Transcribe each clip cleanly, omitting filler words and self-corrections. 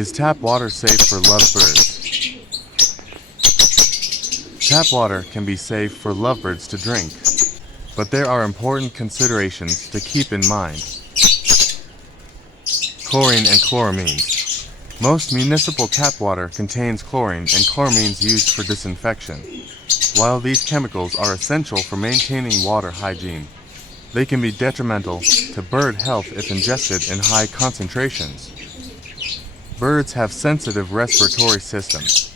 Is tap water safe for lovebirds? Tap water can be safe for lovebirds to drink, but there are important considerations to keep in mind. Chlorine and chloramines. Most municipal tap water contains chlorine and chloramines used for disinfection. While these chemicals are essential for maintaining water hygiene, they can be detrimental to bird health if ingested in high concentrations. Birds have sensitive respiratory systems,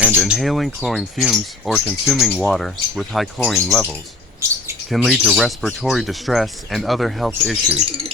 and inhaling chlorine fumes or consuming water with high chlorine levels can lead to respiratory distress and other health issues.